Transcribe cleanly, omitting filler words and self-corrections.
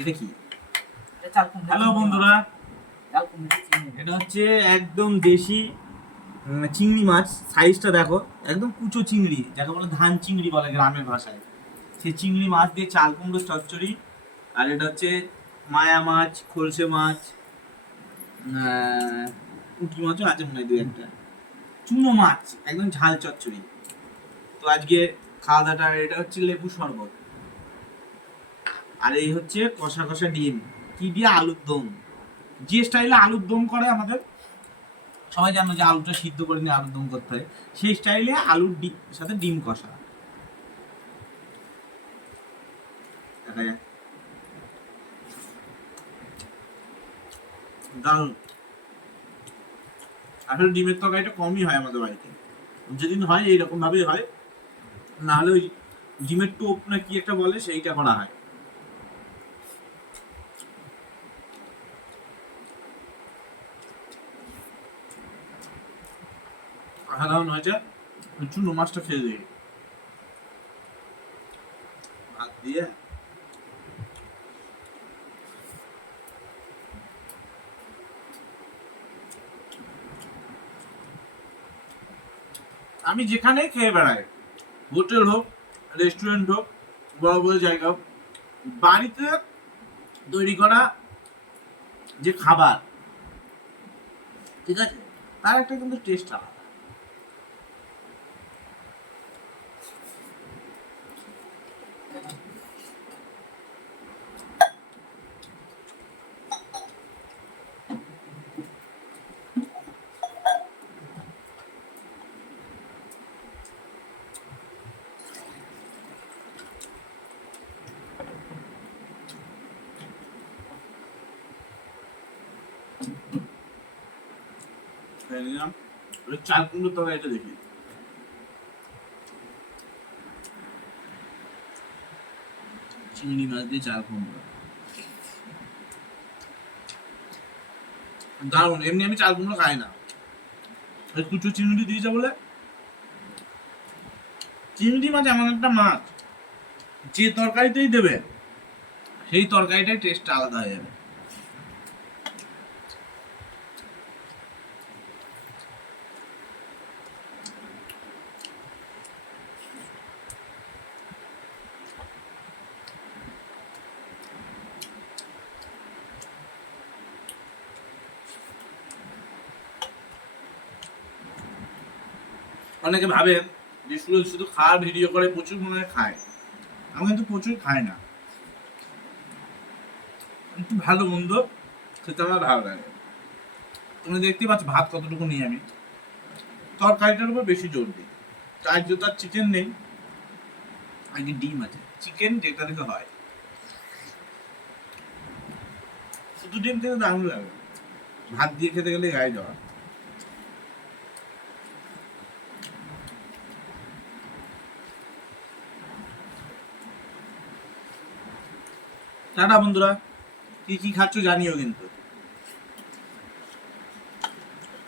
এটা কি? হ্যালো বন্ধুরা, এটা হচ্ছে একদম দেশি চিংড়ি মাছ। সাইজটা দেখো, একদম কুচো চিংড়ি, যাকে বলে ধান চিংড়ি বলে গ্রামের ভাষায়। সেই চিংড়ি মাছ দিয়ে চাল কুমড়ো চচ্চড়ি। আর এটা হচ্ছে মায়া মাছ, খলসে মাছ, পুঁটি মাছও আছে মনে হয় দু একটা, চুনো মাছ, একদম ঝাল চচ্চড়ি। তো আজকে খাওয়া দাওয়াটা, এটা হচ্ছে লেবু শরবত, আর এই হচ্ছে কষা কষা ডিম। কি দিয়ে? আলুর দম। যে স্টাইলে আলুর দম করে আমাদের, সবাই জানো যে আলুটা সিদ্ধ করে নিয়ে আলুর দম করতে হয়, সেই স্টাইলে আলুর সাথে ডিম কষা। দেখা যায় দারুণ। আসলে ডিমের তরকারিটা কমই হয় আমাদের বাড়িতে, যেদিন হয় এইরকম ভাবেই হয়, না হলে ওই ডিমের টোপ না কি একটা বলে, সেইটা করা হয়। সাধারণ হয়েছে, চুনো মাছটা খেয়ে দিই ভাত দিয়ে। আমি যেখানে খেয়ে বেড়াই, হোটেল হোক, রেস্টুরেন্ট হোক, বড় বড় জায়গা হোক, বাড়িতে তৈরি করা যে খাবার, ঠিক আছে, তার একটা কিন্তু টেস্ট আলাদা। চাল কুমড়োর তরকারিটা দেখি। চিংড়ি মাছ দিয়ে চাল কুমড়ো দারুণ। এমনি আমি চাল কুমড়ো খাই না, কুচু চিংড়ি দিয়েছে বলে। চিংড়ি মাছ এমন একটা মাছ, যে তরকারিতেই দেবে সেই তরকারিটাই টেস্ট আলাদা হয়ে যাবে। অনেকে ভাবে যে শুধু শুধু খাওয়ার ভিডিও করে, প্রচুর মনে হয় খায়। আমি কিন্তু প্রচুর খাই না, একটু ভালো মন্দ খেতে আমার ভালো লাগে। তুমি দেখতে পাচ্ছ ভাত কতটুকু নিই আমি, তরকারিটার উপর বেশি জোর দিই। আজ তো তার চিকেন নেই, আজকে ডিম আছে, চিকেন যেটা থেকে হয়। শুধু ডিম খেতে দারুণ লাগে, ভাত দিয়ে খেতে গেলে গায়ে যাওয়া। টাটা বন্ধুরা, কি কি খাচ্ছ জানিও কিন্তু।